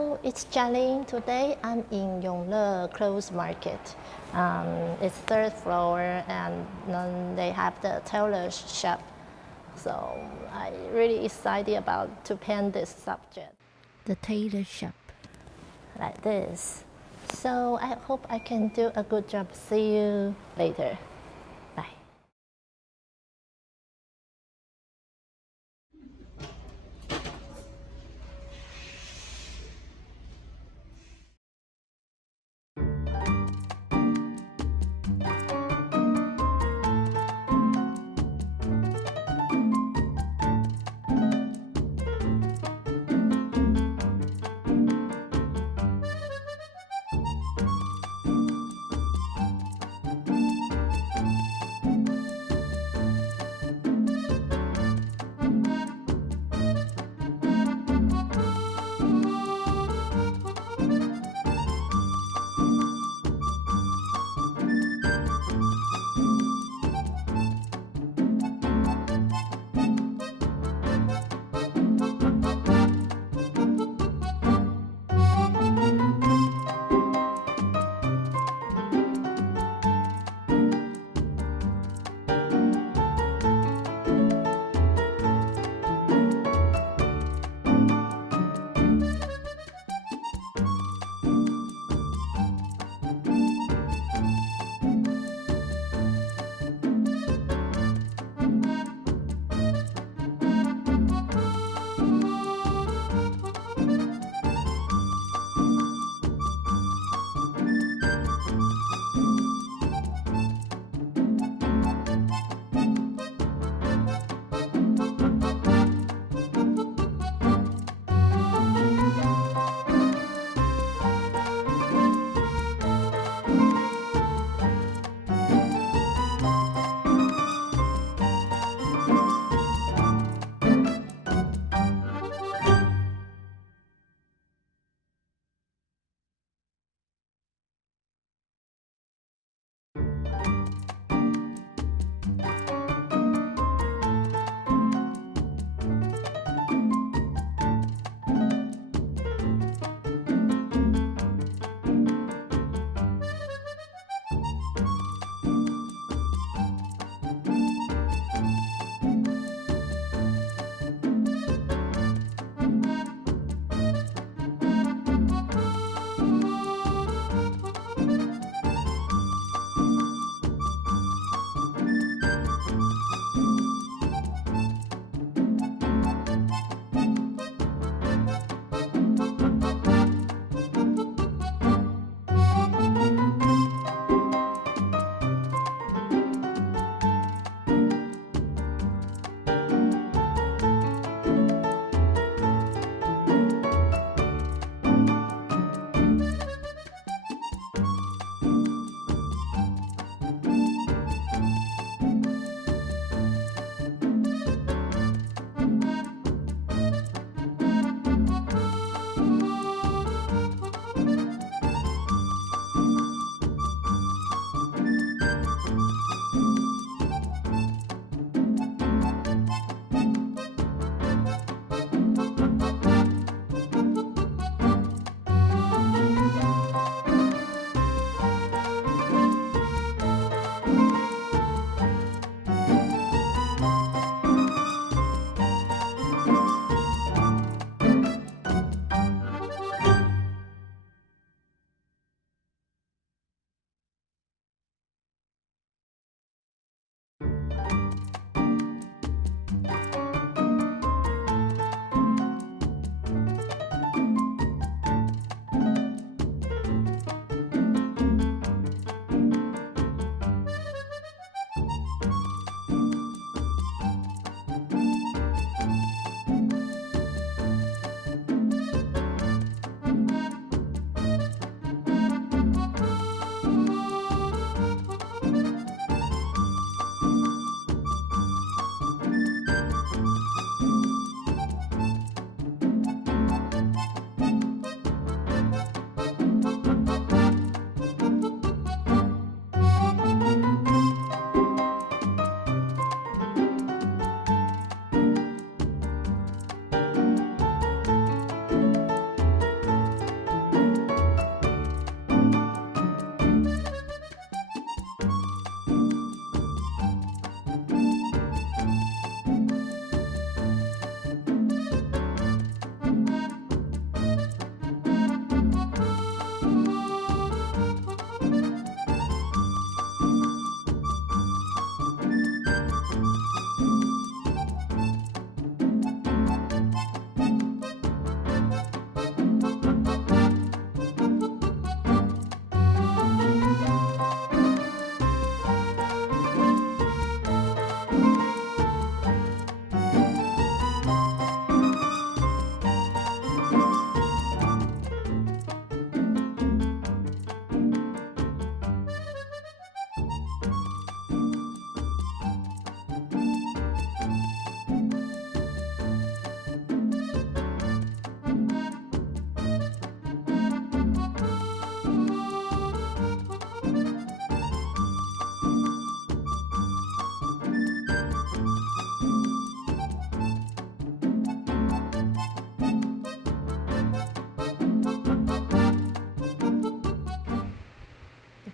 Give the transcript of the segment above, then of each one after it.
Hello, it's Jialing. Today I'm in Yongle Fabric Market. It's third floor, and then they have the Tailor Shop. So I'm really excited about to paint this subject. The Tailor Shop, like this. So I hope I can do a good job. See you later. Bye.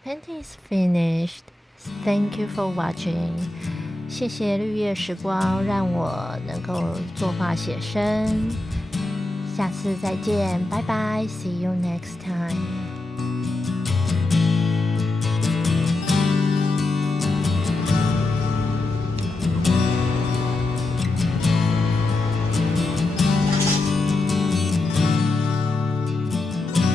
painting is finished. Thank you for watching. 谢谢绿叶时光让我能够作画写生。下次再见，拜拜 ，See you next time.